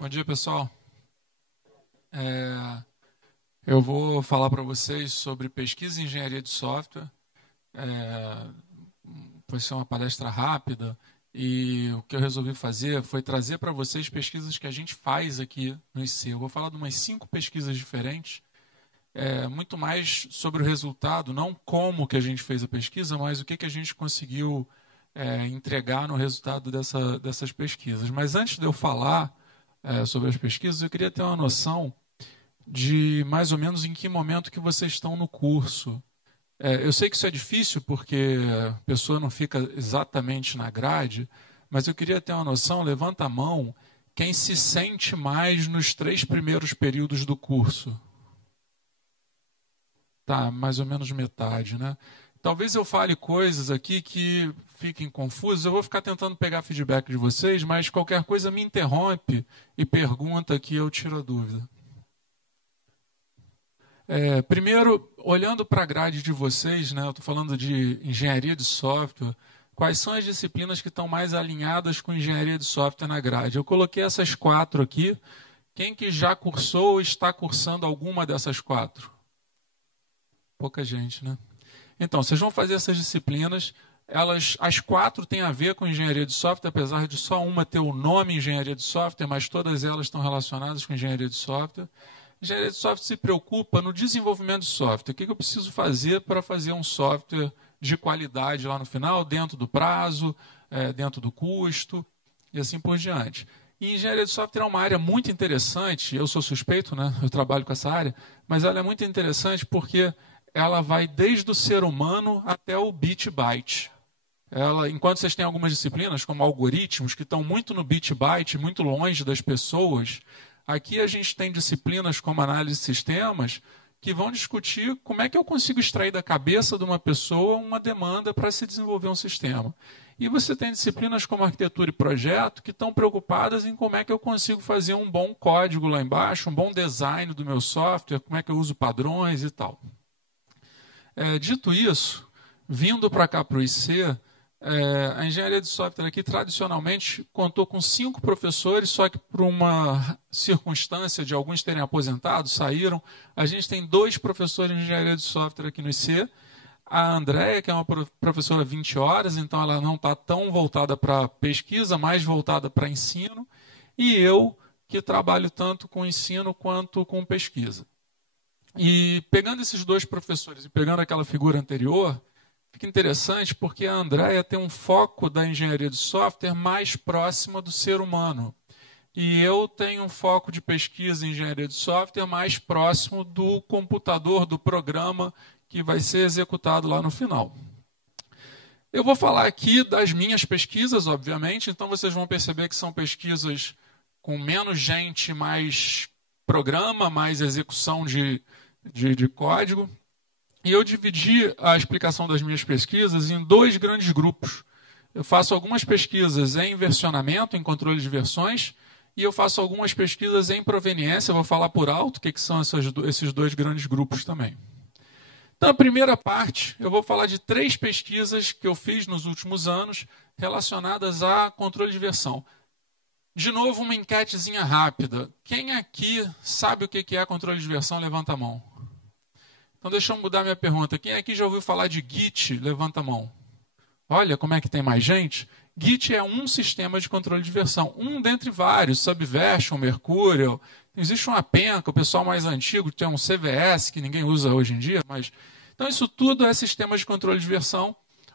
Bom dia, pessoal. Eu vou falar para vocês sobre pesquisa em engenharia de software. Vai ser uma palestra rápida e o que eu resolvi fazer foi trazer para vocês pesquisas que a gente faz aqui no IC. Eu vou falar de umas 5 pesquisas diferentes, muito mais sobre o resultado, não como que a gente fez a pesquisa, mas o que a gente conseguiu entregar no resultado dessas pesquisas. Mas antes de eu falar sobre as pesquisas, eu queria ter uma noção de mais ou menos em que momento que vocês estão no curso. Eu sei que isso é difícil porque a pessoa não fica exatamente na grade, mas eu queria ter uma noção, levanta a mão, quem se sente mais nos 3 primeiros períodos do curso. Tá, mais ou menos metade, né? Talvez eu fale coisas aqui que fiquem confusas, eu vou ficar tentando pegar feedback de vocês, mas qualquer coisa me interrompe e pergunta que eu tiro a dúvida. Primeiro, olhando para a grade de vocês, né, eu estou falando de engenharia de software, quais são as disciplinas que estão mais alinhadas com engenharia de software na grade? Eu coloquei essas 4 aqui. Quem que já cursou ou está cursando alguma dessas 4? Pouca gente, né? Então, vocês vão fazer essas disciplinas, as 4 têm a ver com engenharia de software, apesar de só uma ter o nome engenharia de software, mas todas elas estão relacionadas com engenharia de software. Engenharia de software se preocupa no desenvolvimento de software. O que eu preciso fazer para fazer um software de qualidade lá no final, dentro do prazo, dentro do custo e assim por diante. E engenharia de software é uma área muito interessante, eu sou suspeito, né? Eu trabalho com essa área, mas ela é muito interessante porque ela vai desde o ser humano até o bit-byte. Enquanto vocês têm algumas disciplinas, como algoritmos, que estão muito no bit-byte, muito longe das pessoas, aqui a gente tem disciplinas como análise de sistemas que vão discutir como é que eu consigo extrair da cabeça de uma pessoa uma demanda para se desenvolver um sistema. E você tem disciplinas como arquitetura e projeto que estão preocupadas em como é que eu consigo fazer um bom código lá embaixo, um bom design do meu software, como é que eu uso padrões e tal. Dito isso, vindo para cá para o IC, a engenharia de software aqui tradicionalmente contou com 5 professores, só que por uma circunstância de alguns terem aposentado, saíram. A gente tem 2 professores de engenharia de software aqui no IC. A Andréia, que é uma professora 20 horas, então ela não está tão voltada para pesquisa, mais voltada para ensino. E eu, que trabalho tanto com ensino quanto com pesquisa. E pegando esses 2 professores e pegando aquela figura anterior, fica interessante porque a Andréia tem um foco da engenharia de software mais próximo do ser humano. E eu tenho um foco de pesquisa em engenharia de software mais próximo do computador, do programa que vai ser executado lá no final. Eu vou falar aqui das minhas pesquisas, obviamente, então vocês vão perceber que são pesquisas com menos gente, mais programa, mais execução de código. E eu dividi a explicação das minhas pesquisas em 2 grandes grupos. Eu faço algumas pesquisas em versionamento, em controle de versões, e eu faço algumas pesquisas em proveniência. Eu vou falar por alto o que são esses 2 grandes grupos também. Então, a primeira parte, eu vou falar de 3 pesquisas que eu fiz nos últimos anos relacionadas a controle de versão. De novo, uma enquetezinha rápida. Quem aqui sabe o que é controle de versão? Levanta a mão. Então, deixa eu mudar minha pergunta. Quem aqui já ouviu falar de Git? Levanta a mão. Olha como é que tem mais gente. Git é um sistema de controle de versão. Um dentre vários. Subversion, Mercurial. Existe uma penca, o pessoal mais antigo tem um CVS, que ninguém usa hoje em dia. Então, isso tudo é sistema de controle de versão.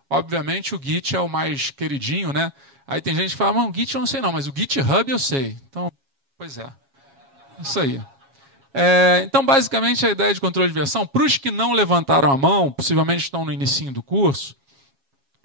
Obviamente, o Git é o mais queridinho, né? Aí tem gente que fala, não, o Git eu não sei não, mas o GitHub eu sei. Então, pois é. Isso aí. Então, basicamente, a ideia de controle de versão, para os que não levantaram a mão, possivelmente estão no inicinho do curso,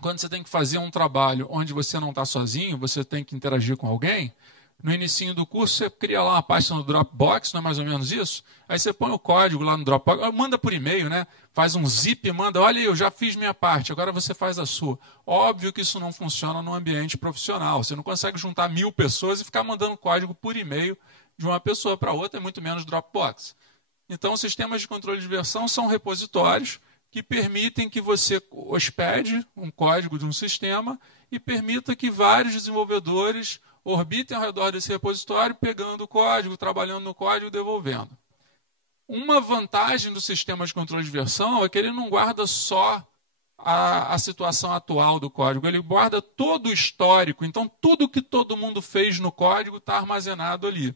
quando você tem que fazer um trabalho onde você não está sozinho, você tem que interagir com alguém, no inicinho do curso você cria lá uma pasta no Dropbox, não é mais ou menos isso? Aí você põe o código lá no Dropbox, manda por e-mail, né? Faz um zip, manda, olha, eu já fiz minha parte, agora você faz a sua. Óbvio que isso não funciona no ambiente profissional, você não consegue juntar 1000 pessoas e ficar mandando código por e-mail de uma pessoa para outra, é muito menos Dropbox. Então, os sistemas de controle de versão são repositórios que permitem que você hospede um código de um sistema e permita que vários desenvolvedores orbitem ao redor desse repositório, pegando o código, trabalhando no código e devolvendo. Uma vantagem do sistema de controle de versão é que ele não guarda só a situação atual do código, ele guarda todo o histórico, então tudo que todo mundo fez no código está armazenado ali.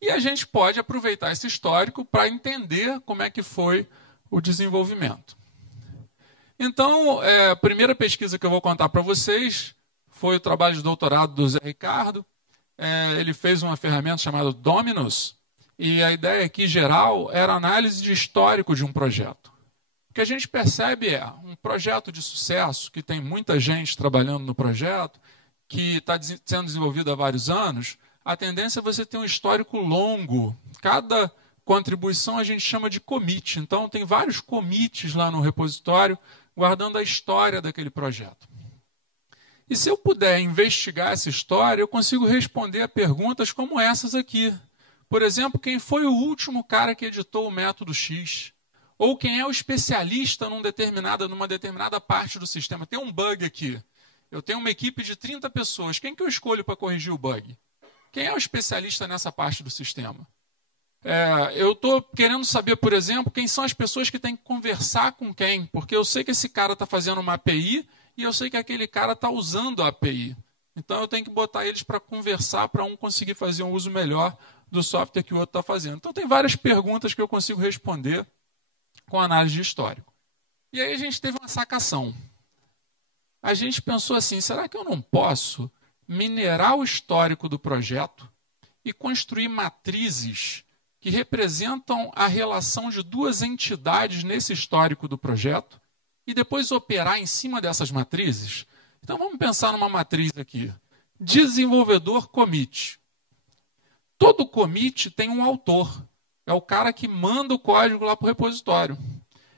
E a gente pode aproveitar esse histórico para entender como é que foi o desenvolvimento. Então, a primeira pesquisa que eu vou contar para vocês foi o trabalho de doutorado do Zé Ricardo. Ele fez uma ferramenta chamada Dominus, e a ideia aqui geral era a análise de histórico de um projeto. O que a gente percebe é um projeto de sucesso, que tem muita gente trabalhando no projeto, que está sendo desenvolvido há vários anos, a tendência é você ter um histórico longo. Cada contribuição a gente chama de commit. Então, tem vários commits lá no repositório, guardando a história daquele projeto. E se eu puder investigar essa história, eu consigo responder a perguntas como essas aqui. Por exemplo, quem foi o último cara que editou o método X? Ou quem é o especialista numa determinada parte do sistema? Tem um bug aqui. Eu tenho uma equipe de 30 pessoas. Quem que eu escolho para corrigir o bug? Quem é o especialista nessa parte do sistema? Eu estou querendo saber, por exemplo, quem são as pessoas que têm que conversar com quem. Porque eu sei que esse cara está fazendo uma API e eu sei que aquele cara está usando a API. Então eu tenho que botar eles para conversar para um conseguir fazer um uso melhor do software que o outro está fazendo. Então tem várias perguntas que eu consigo responder com análise de histórico. E aí a gente teve uma sacação. A gente pensou assim, será que eu não posso minerar o histórico do projeto e construir matrizes que representam a relação de duas entidades nesse histórico do projeto e depois operar em cima dessas matrizes? Então vamos pensar numa matriz aqui. Desenvolvedor commit. Todo commit tem um autor. É o cara que manda o código lá para o repositório.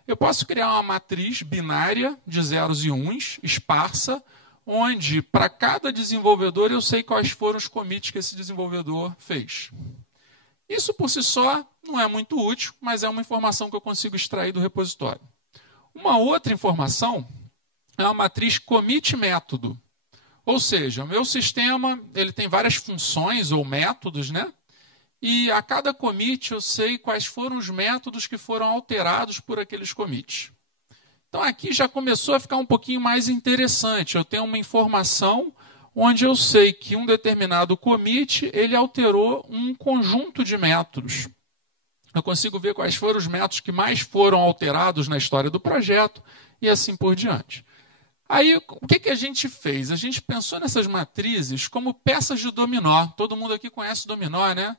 Eu posso criar uma matriz binária de zeros e uns, esparsa, onde para cada desenvolvedor eu sei quais foram os commits que esse desenvolvedor fez. Isso por si só não é muito útil, mas é uma informação que eu consigo extrair do repositório. Uma outra informação é uma matriz commit método. Ou seja, o meu sistema ele tem várias funções ou métodos, né? E a cada commit eu sei quais foram os métodos que foram alterados por aqueles commits. Então aqui já começou a ficar um pouquinho mais interessante. Eu tenho uma informação onde eu sei que um determinado commit ele alterou um conjunto de métodos. Eu consigo ver quais foram os métodos que mais foram alterados na história do projeto e assim por diante. Aí, o que a gente fez? A gente pensou nessas matrizes como peças de dominó. Todo mundo aqui conhece dominó, né?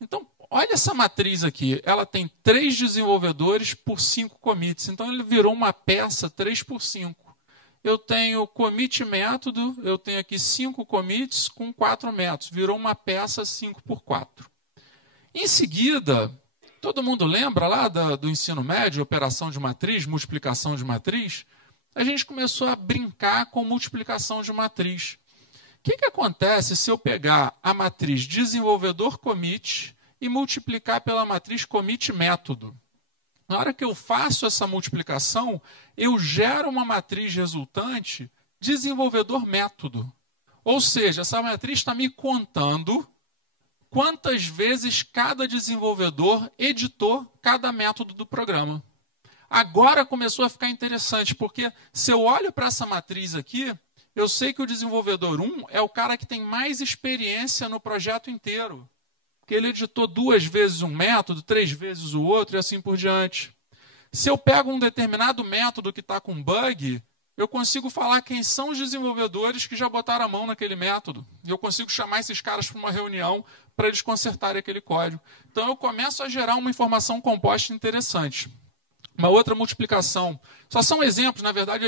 Então, olha essa matriz aqui. Ela tem 3 desenvolvedores por 5 commits. Então, ele virou uma peça 3 por 5. Eu tenho commit método, eu tenho aqui 5 commits com 4 métodos. Virou uma peça 5 por 4. Em seguida, todo mundo lembra lá do ensino médio, operação de matriz, multiplicação de matriz? A gente começou a brincar com multiplicação de matriz. O que acontece se eu pegar a matriz desenvolvedor commit e multiplicar pela matriz commit método? Na hora que eu faço essa multiplicação, eu gero uma matriz resultante desenvolvedor método. Ou seja, essa matriz está me contando quantas vezes cada desenvolvedor editou cada método do programa. Agora começou a ficar interessante, porque se eu olho para essa matriz aqui, eu sei que o desenvolvedor 1 é o cara que tem mais experiência no projeto inteiro. Porque ele editou 2 vezes um método, 3 vezes o outro e assim por diante. Se eu pego um determinado método que está com bug, eu consigo falar quem são os desenvolvedores que já botaram a mão naquele método. E eu consigo chamar esses caras para uma reunião para eles consertarem aquele código. Então eu começo a gerar uma informação composta interessante. Uma outra multiplicação. Só são exemplos, na verdade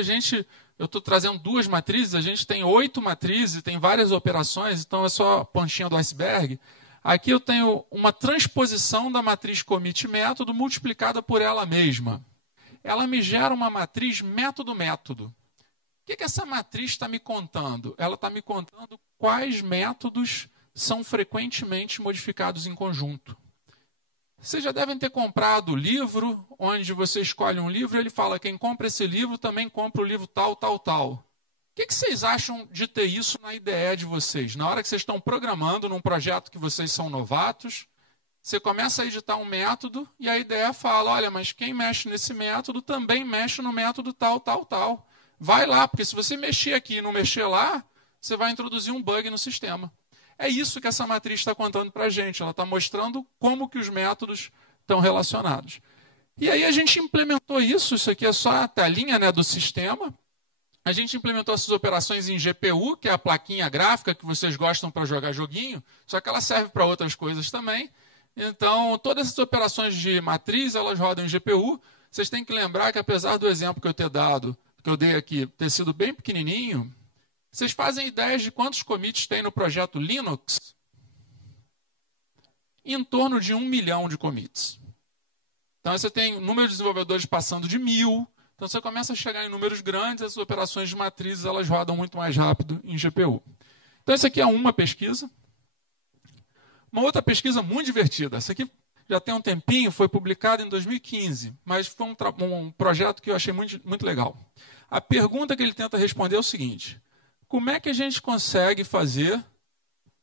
eu estou trazendo 2 matrizes, a gente tem 8 matrizes, tem várias operações, então é só a pontinha do iceberg. Aqui eu tenho uma transposição da matriz commit método multiplicada por ela mesma. Ela me gera uma matriz método-método. O que essa matriz está me contando? Ela está me contando quais métodos são frequentemente modificados em conjunto. Vocês já devem ter comprado o livro, onde você escolhe um livro e ele fala, quem compra esse livro também compra o livro tal, tal, tal. O que vocês acham de ter isso na IDE de vocês? Na hora que vocês estão programando num projeto que vocês são novatos, você começa a editar um método e a IDE fala, olha, mas quem mexe nesse método também mexe no método tal, tal, tal. Vai lá, porque se você mexer aqui e não mexer lá, você vai introduzir um bug no sistema. É isso que essa matriz está contando para a gente. Ela está mostrando como que os métodos estão relacionados. E aí a gente implementou isso aqui é só a telinha, né, do sistema. A gente implementou essas operações em GPU, que é a plaquinha gráfica que vocês gostam para jogar joguinho, só que ela serve para outras coisas também. Então, todas essas operações de matriz, elas rodam em GPU. Vocês têm que lembrar que, apesar do exemplo que eu dei aqui, ter sido bem pequenininho, vocês fazem ideias de quantos commits tem no projeto Linux? Em torno de 1 milhão de commits. Então, você tem o número de desenvolvedores passando de 1000. Então, você começa a chegar em números grandes, as operações de matrizes elas rodam muito mais rápido em GPU. Então, essa aqui é uma pesquisa. Uma outra pesquisa muito divertida. Essa aqui já tem um tempinho, foi publicada em 2015, mas foi um projeto que eu achei muito legal. A pergunta que ele tenta responder é o seguinte: como é que a gente consegue fazer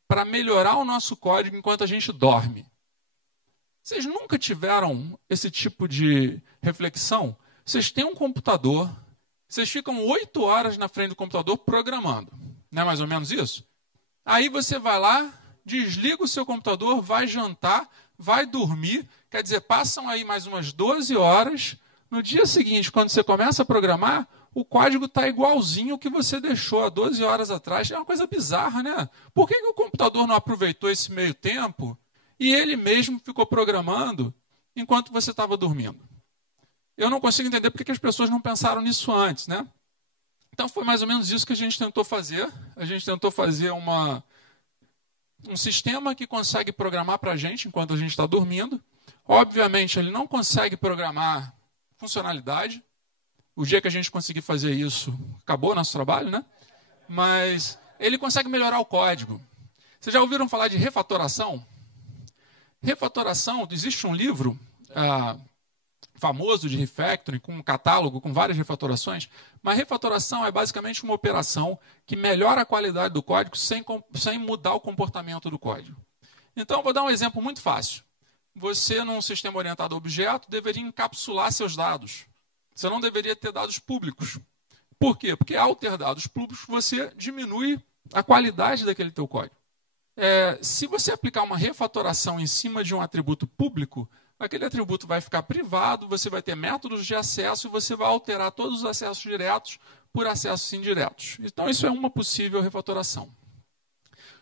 para melhorar o nosso código enquanto a gente dorme? Vocês nunca tiveram esse tipo de reflexão? Vocês têm um computador, vocês ficam 8 horas na frente do computador programando. Não é mais ou menos isso? Aí você vai lá, desliga o seu computador, vai jantar, vai dormir, quer dizer, passam aí mais umas 12 horas. No dia seguinte, quando você começa a programar, o código está igualzinho ao que você deixou há 12 horas atrás. É uma coisa bizarra, né? Por que o computador não aproveitou esse meio tempo e ele mesmo ficou programando enquanto você estava dormindo? Eu não consigo entender por que as pessoas não pensaram nisso antes, né? Então foi mais ou menos isso que a gente tentou fazer. A gente tentou fazer um sistema que consegue programar para a gente enquanto a gente está dormindo. Obviamente, ele não consegue programar funcionalidade. O dia que a gente conseguir fazer isso, acabou o nosso trabalho, né? Mas ele consegue melhorar o código. Vocês já ouviram falar de refatoração? Refatoração, existe um livro famoso de refactoring, com um catálogo com várias refatorações, mas refatoração é basicamente uma operação que melhora a qualidade do código sem mudar o comportamento do código. Então, vou dar um exemplo muito fácil. Você, num sistema orientado a objeto, deveria encapsular seus dados. Você não deveria ter dados públicos. Por quê? Porque ao ter dados públicos, você diminui a qualidade daquele teu código. Se você aplicar uma refatoração em cima de um atributo público, aquele atributo vai ficar privado, você vai ter métodos de acesso e você vai alterar todos os acessos diretos por acessos indiretos. Então, isso é uma possível refatoração.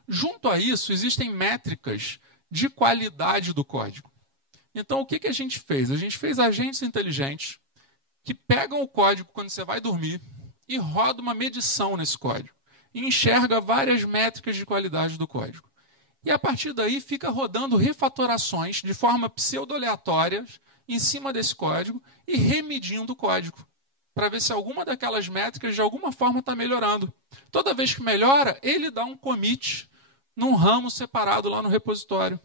Junto a isso, existem métricas de qualidade do código. Então, o que a gente fez? A gente fez agentes inteligentes que pegam o código quando você vai dormir e roda uma medição nesse código. E enxerga várias métricas de qualidade do código. E a partir daí fica rodando refatorações de forma pseudo-aleatória em cima desse código e remedindo o código, para ver se alguma daquelas métricas de alguma forma está melhorando. Toda vez que melhora, ele dá um commit num ramo separado lá no repositório.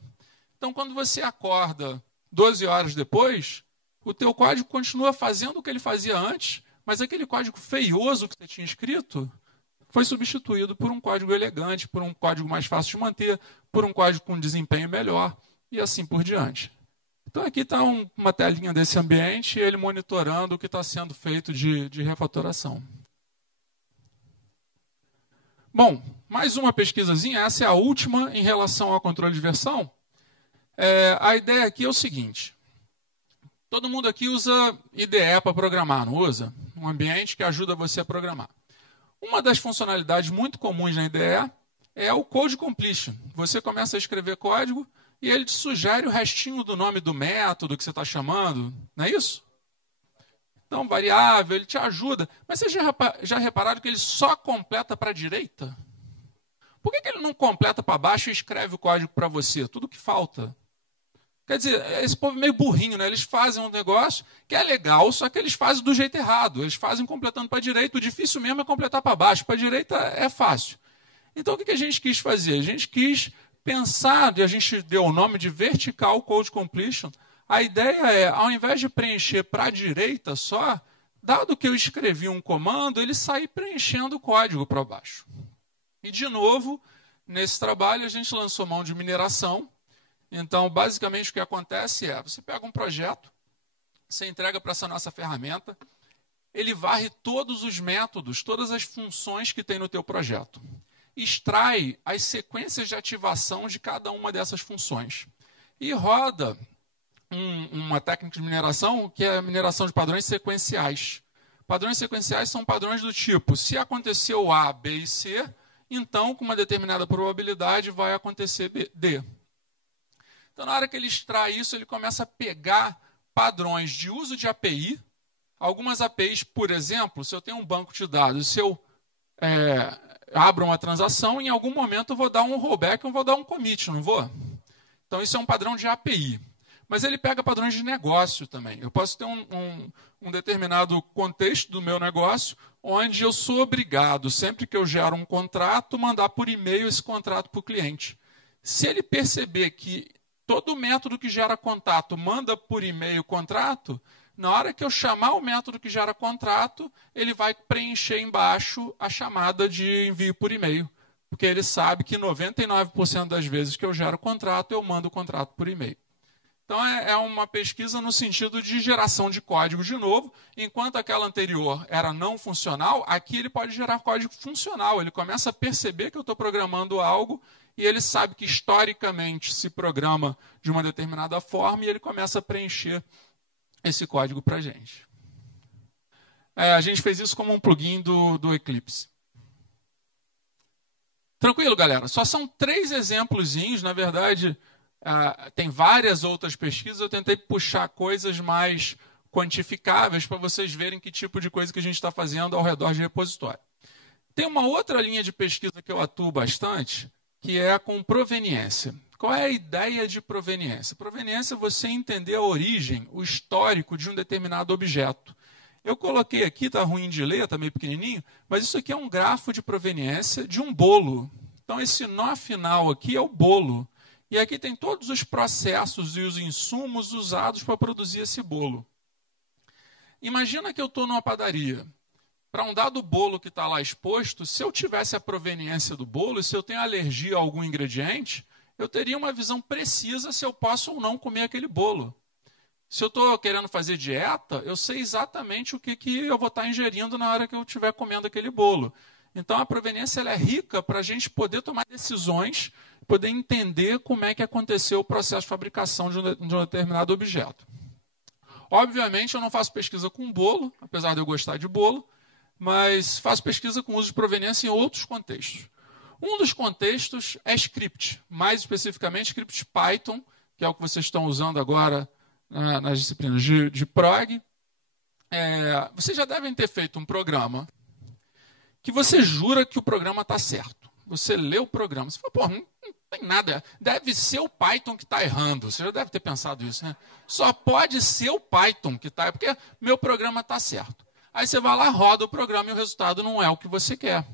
Então, quando você acorda 12 horas depois, o teu código continua fazendo o que ele fazia antes, mas aquele código feioso que você tinha escrito foi substituído por um código elegante, por um código mais fácil de manter, por um código com desempenho melhor e assim por diante. Então aqui está uma telinha desse ambiente, ele monitorando o que está sendo feito de refatoração. Bom, mais uma pesquisazinha, essa é a última em relação ao controle de versão. A ideia aqui é o seguinte: todo mundo aqui usa IDE para programar, não usa? Um ambiente que ajuda você a programar. Uma das funcionalidades muito comuns na IDE é o code completion. Você começa a escrever código e ele te sugere o restinho do nome do método que você está chamando, não é isso? Então, variável, ele te ajuda. Mas vocês já repararam que ele só completa para a direita? Por que ele não completa para baixo e escreve o código para você? Tudo que falta. Quer dizer, esse povo é meio burrinho, né? Eles fazem um negócio que é legal, só que eles fazem do jeito errado. Eles fazem completando para a direita. O difícil mesmo é completar para baixo. Para a direita é fácil. Então, o que a gente quis fazer? A gente quis pensado, e a gente deu o nome de Vertical Code Completion, a ideia é, ao invés de preencher para a direita só, dado que eu escrevi um comando, ele sair preenchendo o código para baixo. E, de novo, nesse trabalho, a gente lançou mão de mineração. Então, basicamente, o que acontece é, você pega um projeto, você entrega para essa nossa ferramenta, ele varre todos os métodos, todas as funções que tem no teu projeto. Extrai as sequências de ativação de cada uma dessas funções. E roda uma técnica de mineração que é a mineração de padrões sequenciais. Padrões sequenciais são padrões do tipo, se aconteceu A, B e C, então, com uma determinada probabilidade, vai acontecer D. Então, na hora que ele extrai isso, ele começa a pegar padrões de uso de API. Algumas APIs, por exemplo, se eu tenho um banco de dados, se eu abro uma transação, em algum momento eu vou dar um rollback, eu vou dar um commit, não vou? Então, isso é um padrão de API. Mas ele pega padrões de negócio também. Eu posso ter um determinado contexto do meu negócio, onde eu sou obrigado, sempre que eu gero um contrato, mandar por e-mail esse contrato para o cliente. Se ele perceber que todo método que gera contato manda por e-mail o contrato, na hora que eu chamar o método que gera contrato, ele vai preencher embaixo a chamada de envio por e-mail. Porque ele sabe que 99% das vezes que eu gero contrato, eu mando o contrato por e-mail. Então, é uma pesquisa no sentido de geração de código de novo. Enquanto aquela anterior era não funcional, aqui ele pode gerar código funcional. Ele começa a perceber que eu estou programando algo e ele sabe que historicamente se programa de uma determinada forma e ele começa a preencher esse código para a gente. A gente fez isso como um plugin do Eclipse. Tranquilo, galera? Só são 3 exemplozinhos, na verdade... tem várias outras pesquisas, eu tentei puxar coisas mais quantificáveis para vocês verem que tipo de coisa que a gente está fazendo ao redor de repositório. Tem uma outra linha de pesquisa que eu atuo bastante, que é com proveniência. Qual é a ideia de proveniência? Proveniência é você entender a origem, o histórico de um determinado objeto. Eu coloquei aqui, está ruim de ler, está meio pequenininho, mas isso aqui é um grafo de proveniência de um bolo. Então, esse nó final aqui é o bolo. E aqui tem todos os processos e os insumos usados para produzir esse bolo. Imagina que eu estou numa padaria. Para um dado bolo que está lá exposto, se eu tivesse a proveniência do bolo, e se eu tenho alergia a algum ingrediente, eu teria uma visão precisa se eu posso ou não comer aquele bolo. Se eu estou querendo fazer dieta, eu sei exatamente o que eu vou estar ingerindo na hora que eu estiver comendo aquele bolo. Então, a proveniência ela é rica para a gente poder tomar decisões, poder entender como é que aconteceu o processo de fabricação de um determinado objeto. Obviamente, eu não faço pesquisa com bolo, apesar de eu gostar de bolo, mas faço pesquisa com uso de proveniência em outros contextos. Um dos contextos é script, mais especificamente script Python, que é o que vocês estão usando agora nas disciplinas de prog. Vocês já devem ter feito um programa que você jura que o programa está certo. Você lê o programa, você fala, não tem nada, deve ser o Python que está errando. Você já deve ter pensado isso, né? Só pode ser o Python que está, porque meu programa está certo. Aí você vai lá, roda o programa e o resultado não é o que você quer.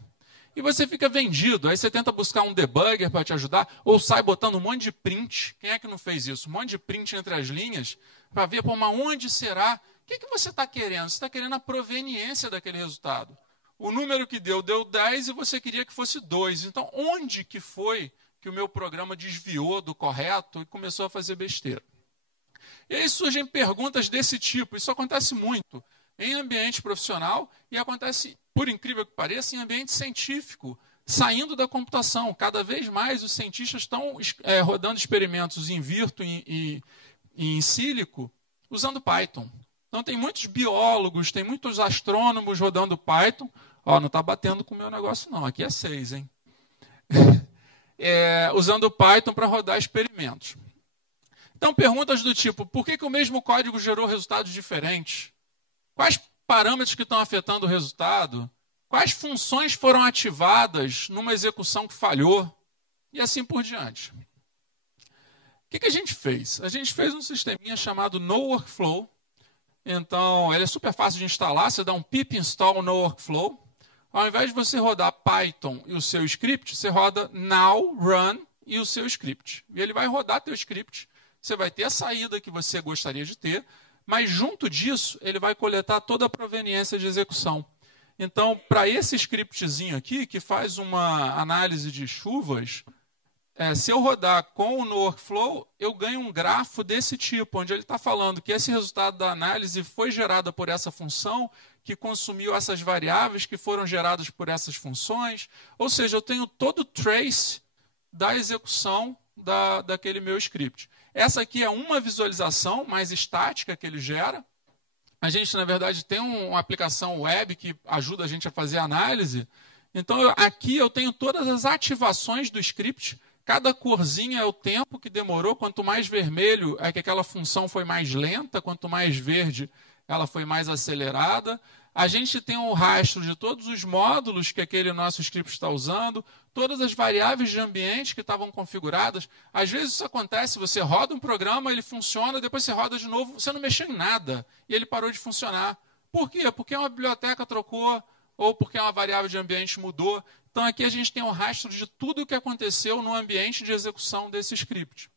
E você fica vendido, aí você tenta buscar um debugger para te ajudar, ou sai botando um monte de print. Quem é que não fez isso? Um monte de print entre as linhas, para ver, mas onde será? O que você está querendo? Você está querendo a proveniência daquele resultado. O número que deu 10 e você queria que fosse 2. Então, onde que foi que o meu programa desviou do correto e começou a fazer besteira? E aí surgem perguntas desse tipo. Isso acontece muito em ambiente profissional e acontece, por incrível que pareça, em ambiente científico, saindo da computação. Cada vez mais os cientistas estão rodando experimentos in virtu e em sílico usando Python. Então, tem muitos biólogos, tem muitos astrônomos rodando Python. Não está batendo com o meu negócio, não. Aqui é 6, hein? Usando Python para rodar experimentos. Então, perguntas do tipo, por que o mesmo código gerou resultados diferentes? Quais parâmetros que estão afetando o resultado? Quais funções foram ativadas numa execução que falhou? E assim por diante. O que a gente fez? A gente fez um sisteminha chamado NoWorkflow. Então, ele é super fácil de instalar. Você dá um pip install NoWorkflow. Ao invés de você rodar Python e o seu script, você roda now run e o seu script. E ele vai rodar teu script. Você vai ter a saída que você gostaria de ter, mas junto disso, ele vai coletar toda a proveniência de execução. Então, para esse scriptzinho aqui, que faz uma análise de chuvas, se eu rodar com o no workflow, eu ganho um grafo desse tipo, onde ele está falando que esse resultado da análise foi gerado por essa função, que consumiu essas variáveis que foram geradas por essas funções. Ou seja, eu tenho todo o trace da execução daquele meu script. Essa aqui é uma visualização mais estática que ele gera. A gente, na verdade, tem uma aplicação web que ajuda a gente a fazer análise. Então, aqui eu tenho todas as ativações do script. Cada corzinha é o tempo que demorou. Quanto mais vermelho é que aquela função foi mais lenta, quanto mais verde ela foi mais acelerada. A gente tem um rastro de todos os módulos que aquele nosso script está usando, todas as variáveis de ambiente que estavam configuradas. Às vezes isso acontece, você roda um programa, ele funciona, depois você roda de novo, você não mexeu em nada e ele parou de funcionar. Por quê? Porque uma biblioteca trocou ou porque uma variável de ambiente mudou. Então aqui a gente tem um rastro de tudo o que aconteceu no ambiente de execução desse script.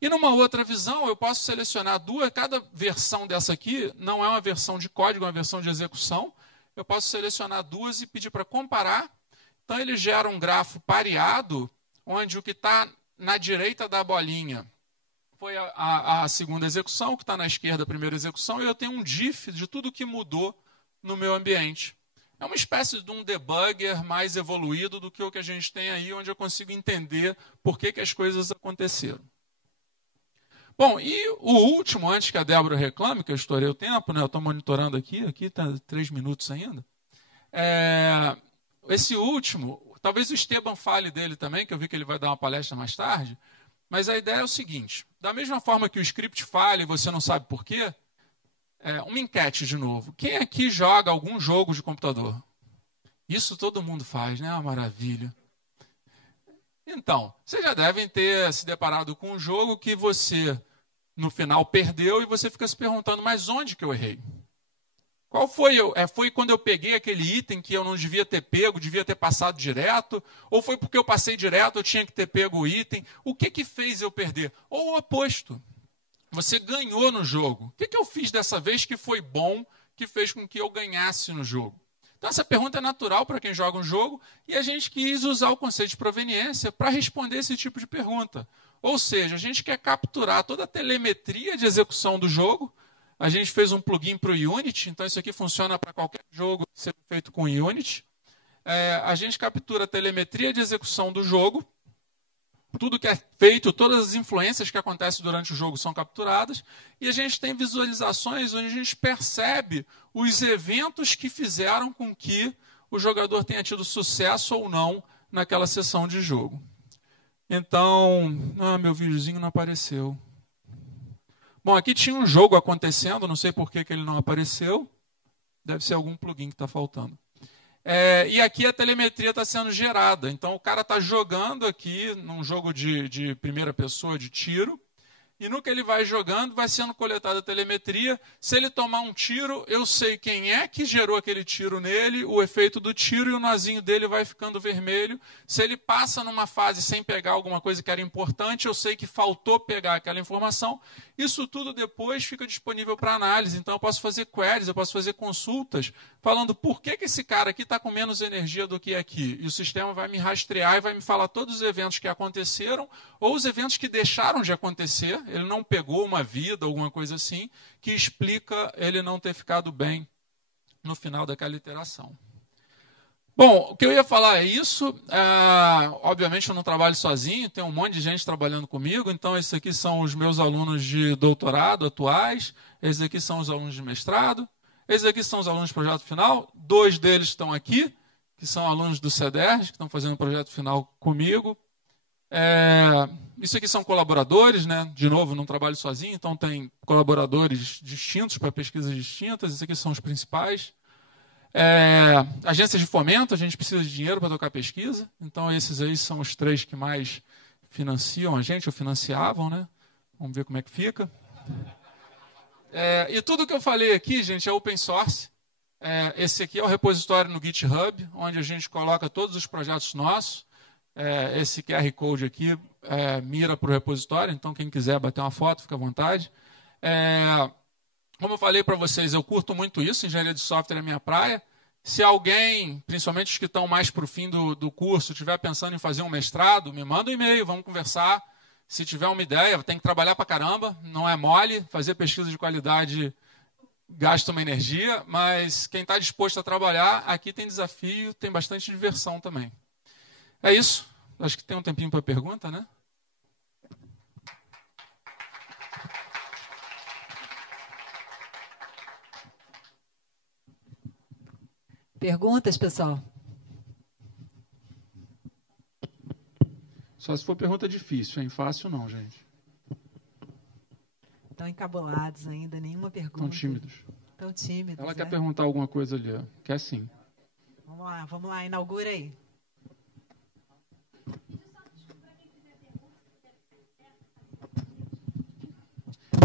E numa outra visão, eu posso selecionar cada versão dessa aqui, não é uma versão de código, é uma versão de execução. Eu posso selecionar duas e pedir para comparar. Então ele gera um grafo pareado, onde o que está na direita da bolinha foi a segunda execução, o que está na esquerda a primeira execução, e eu tenho um diff de tudo que mudou no meu ambiente. É uma espécie de um debugger mais evoluído do que o que a gente tem aí, onde eu consigo entender por que as coisas aconteceram. Bom, e o último, antes que a Débora reclame, que eu estourei o tempo, né? Eu estou monitorando aqui está 3 minutos ainda. Esse último, talvez o Esteban fale dele também, que eu vi que ele vai dar uma palestra mais tarde, mas a ideia é o seguinte, da mesma forma que o script fala e você não sabe por quê, uma enquete de novo. Quem aqui joga algum jogo de computador? Isso todo mundo faz, né? Uma maravilha. Então, vocês já devem ter se deparado com um jogo que você, no final, perdeu e você fica se perguntando, mas onde que eu errei? Qual foi? Foi quando eu peguei aquele item que eu não devia ter pego, devia ter passado direto? Ou foi porque eu passei direto, eu tinha que ter pego o item? O que fez eu perder? Ou o oposto. Você ganhou no jogo. O que eu fiz dessa vez que foi bom, que fez com que eu ganhasse no jogo? Então, essa pergunta é natural para quem joga um jogo e a gente quis usar o conceito de proveniência para responder esse tipo de pergunta. Ou seja, a gente quer capturar toda a telemetria de execução do jogo. A gente fez um plugin para o Unity, então isso aqui funciona para qualquer jogo que seja feito com Unity. A gente captura a telemetria de execução do jogo. Tudo que é feito, todas as influências que acontecem durante o jogo são capturadas. E a gente tem visualizações onde a gente percebe os eventos que fizeram com que o jogador tenha tido sucesso ou não naquela sessão de jogo. Então, meu videozinho não apareceu. Bom, aqui tinha um jogo acontecendo, não sei por que ele não apareceu. Deve ser algum plugin que está faltando. E aqui a telemetria está sendo gerada. Então, o cara está jogando aqui num jogo de primeira pessoa, de tiro. E no que ele vai jogando, vai sendo coletada a telemetria. Se ele tomar um tiro, eu sei quem é que gerou aquele tiro nele, o efeito do tiro, e o nozinho dele vai ficando vermelho. Se ele passa numa fase sem pegar alguma coisa que era importante, eu sei que faltou pegar aquela informação. Isso tudo depois fica disponível para análise. Então eu posso fazer queries, eu posso fazer consultas, falando por que esse cara aqui está com menos energia do que aqui. E o sistema vai me rastrear e vai me falar todos os eventos que aconteceram ou os eventos que deixaram de acontecer. Ele não pegou uma vida, alguma coisa assim, que explica ele não ter ficado bem no final daquela iteração. Bom, o que eu ia falar é isso. Obviamente eu não trabalho sozinho, tem um monte de gente trabalhando comigo, então esses aqui são os meus alunos de doutorado atuais, esses aqui são os alunos de mestrado, esses aqui são os alunos de projeto final, 2 deles estão aqui, que são alunos do CEDERJ, que estão fazendo o projeto final comigo. Isso aqui são colaboradores, né? De novo, não trabalho sozinho, então tem colaboradores distintos para pesquisas distintas, esses aqui são os principais. Agências de fomento, a gente precisa de dinheiro para tocar pesquisa, então esses aí são os 3 que mais financiam a gente, ou financiavam, né? Vamos ver como é que fica. E tudo que eu falei aqui, gente, é open source. Esse aqui é o repositório no GitHub, onde a gente coloca todos os projetos nossos. Esse QR Code aqui mira para o repositório, então quem quiser bater uma foto, fica à vontade. Como eu falei para vocês, eu curto muito isso, engenharia de software é minha praia. Se alguém, principalmente os que estão mais para o fim do curso, estiver pensando em fazer um mestrado, me manda um e-mail, vamos conversar. Se tiver uma ideia, tem que trabalhar para caramba, não é mole, fazer pesquisa de qualidade gasta uma energia, mas quem está disposto a trabalhar, aqui tem desafio, tem bastante diversão também. É isso. Acho que tem um tempinho para pergunta, né? Perguntas, pessoal? Só se for pergunta difícil, hein? Fácil não, gente. Estão encabulados ainda, nenhuma pergunta. Estão tímidos. Estão tímidos. Ela quer perguntar alguma coisa ali, ó. Quer sim. Vamos lá, inaugura aí.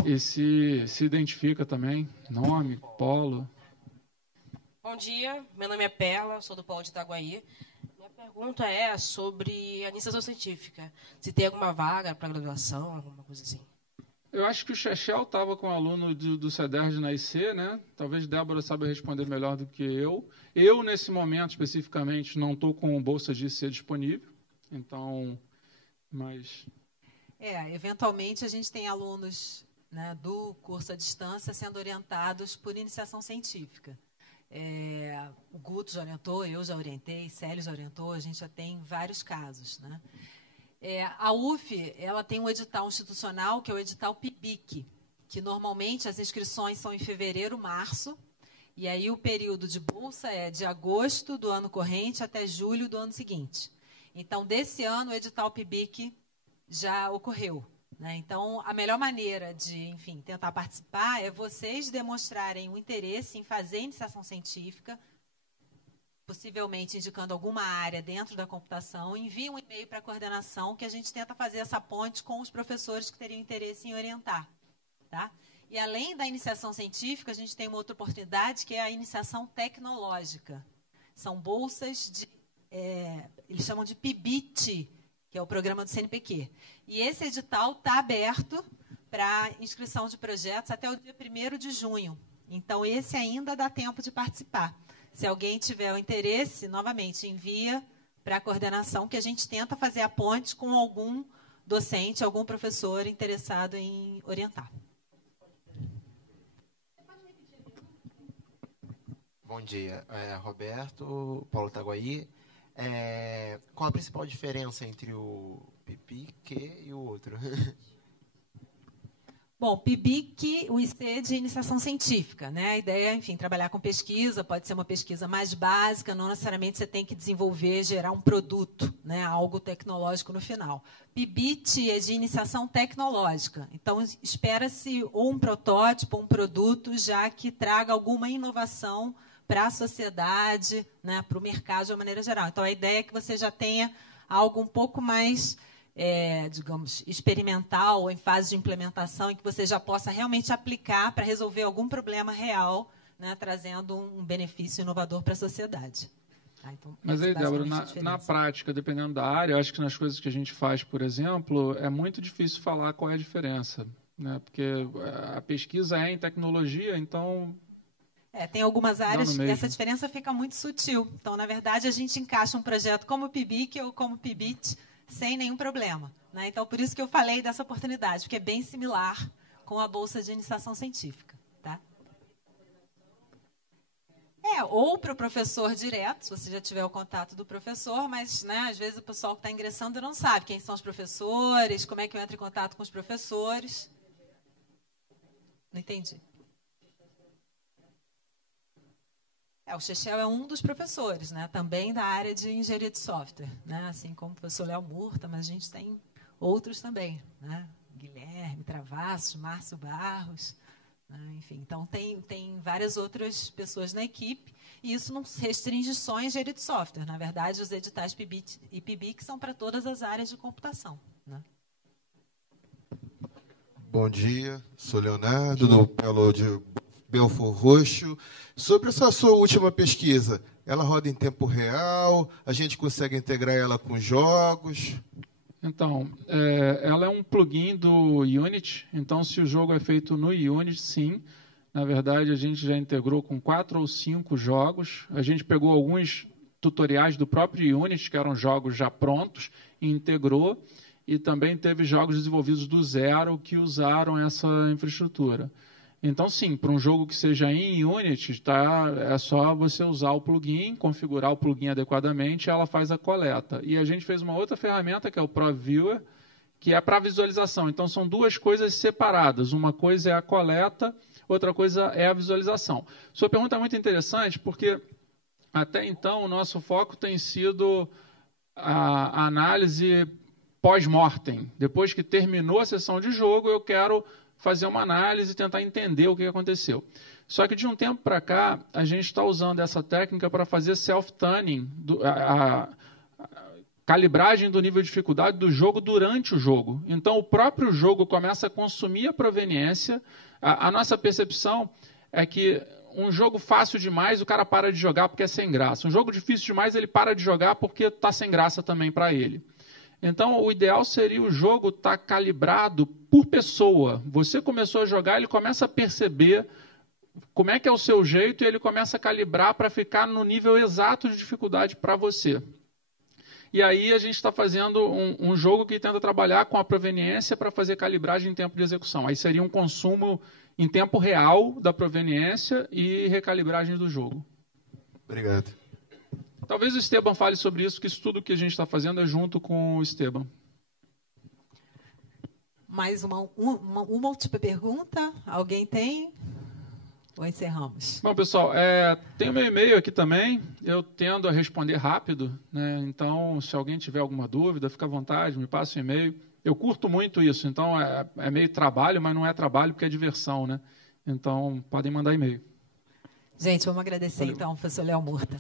E se identifica também, nome, polo. Bom dia, meu nome é Perla, sou do Polo de Itaguaí. Minha pergunta é sobre a iniciação científica. Se tem alguma vaga para graduação, alguma coisa assim. Eu acho que o Chechel estava com um aluno do CEDERJ na IC, né? Talvez Débora saiba responder melhor do que eu. Eu, nesse momento, especificamente, não estou com bolsa de IC disponível. Então, mas... Eventualmente, a gente tem alunos, né, do curso à distância sendo orientados por iniciação científica. O Guto já orientou, eu já orientei, Célio já orientou, a gente já tem vários casos, né? A UF, ela tem um edital institucional, que é o edital PIBIC, que normalmente as inscrições são em fevereiro, março, e aí o período de bolsa é de agosto do ano corrente até julho do ano seguinte. Então, desse ano, o edital PIBIC já ocorreu, né? Então, a melhor maneira de, enfim, tentar participar é vocês demonstrarem o interesse em fazer iniciação científica, possivelmente indicando alguma área dentro da computação, envie um e-mail para a coordenação que a gente tenta fazer essa ponte com os professores que teriam interesse em orientar. Tá? E, além da iniciação científica, a gente tem uma outra oportunidade, que é a iniciação tecnológica. São bolsas de... eles chamam de PIBIT, que é o programa do CNPq. E esse edital está aberto para inscrição de projetos até o dia 1º de junho. Então, esse ainda dá tempo de participar. Se alguém tiver o interesse, novamente, envia para a coordenação, que a gente tenta fazer a ponte com algum docente, algum professor interessado em orientar. Bom dia, Roberto, Paulo Itaguaí. Qual a principal diferença entre o PIBIC e o outro? Bom, PIBIC, o IC de iniciação científica, né? A ideia é, enfim, trabalhar com pesquisa, pode ser uma pesquisa mais básica, não necessariamente você tem que desenvolver, gerar um produto, né? Algo tecnológico no final. PIBIT é de iniciação tecnológica, então espera-se ou um protótipo, um produto, já que traga alguma inovação para a sociedade, né? Para o mercado de uma maneira geral. Então, a ideia é que você já tenha algo um pouco mais... digamos, experimental ou em fase de implementação, em que você já possa realmente aplicar para resolver algum problema real, né, trazendo um benefício inovador para a sociedade. Tá? Então, mas aí, Débora, na prática, dependendo da área, eu acho que nas coisas que a gente faz, por exemplo, é muito difícil falar qual é a diferença, né? Porque a pesquisa é em tecnologia, então... tem algumas áreas que essa diferença fica muito sutil. Então, na verdade, a gente encaixa um projeto como o PIBIC ou como o PIBIT, sem nenhum problema, né? Então, por isso que eu falei dessa oportunidade, porque é bem similar com a Bolsa de Iniciação Científica. Tá? Ou para o professor direto, se você já tiver o contato do professor, mas, né, às vezes o pessoal que está ingressando não sabe quem são os professores, como é que eu entro em contato com os professores. Não entendi. O Chechel é um dos professores, né? Também da área de engenharia de software, né? Assim como o professor Léo Murta, mas a gente tem outros também, né? Guilherme Travassos, Márcio Barros, né? Enfim, então tem várias outras pessoas na equipe, e isso não restringe só a engenharia de software. Na verdade, os editais PIBIT e PIBIC são para todas as áreas de computação, né? Bom dia, sou Leonardo, do Polo de Belfor Roxo. Sobre essa sua última pesquisa, ela roda em tempo real? A gente consegue integrar ela com jogos? Então, ela é um plugin do Unity. Então, se o jogo é feito no Unity, sim. Na verdade, a gente já integrou com 4 ou 5 jogos. A gente pegou alguns tutoriais do próprio Unity, que eram jogos já prontos, e integrou. E também teve jogos desenvolvidos do zero que usaram essa infraestrutura. Então, sim, para um jogo que seja em Unity, é só você usar o plugin, configurar o plugin adequadamente, e ela faz a coleta. E a gente fez uma outra ferramenta, que é o ProViewer, que é para visualização. Então, são duas coisas separadas. Uma coisa é a coleta, outra coisa é a visualização. Sua pergunta é muito interessante, porque até então o nosso foco tem sido a análise pós-mortem. Depois que terminou a sessão de jogo, eu quero fazer uma análise e tentar entender o que aconteceu. Só que de um tempo para cá, a gente está usando essa técnica para fazer self-tuning, a calibragem do nível de dificuldade do jogo durante o jogo. Então, o próprio jogo começa a consumir a proveniência. A nossa percepção é que um jogo fácil demais, o cara para de jogar porque é sem graça. Um jogo difícil demais, ele para de jogar porque está sem graça também para ele. Então, o ideal seria o jogo estar calibrado por pessoa. Você começou a jogar, ele começa a perceber como é que é o seu jeito e ele começa a calibrar para ficar no nível exato de dificuldade para você. E aí a gente está fazendo um jogo que tenta trabalhar com a proveniência para fazer calibragem em tempo de execução. Aí seria um consumo em tempo real da proveniência e recalibragem do jogo. Obrigado. Talvez o Esteban fale sobre isso, que isso tudo que a gente está fazendo é junto com o Esteban. Mais uma última pergunta? Alguém tem? Ou encerramos? Bom, pessoal, tem o meu e-mail aqui também. Eu tendo a responder rápido, né? Então, se alguém tiver alguma dúvida, fica à vontade, me passa o e-mail. Eu curto muito isso, então é meio trabalho, mas não é trabalho porque é diversão, né? Então, podem mandar e-mail. Gente, vamos agradecer. Valeu. Então, professor Léo Murta.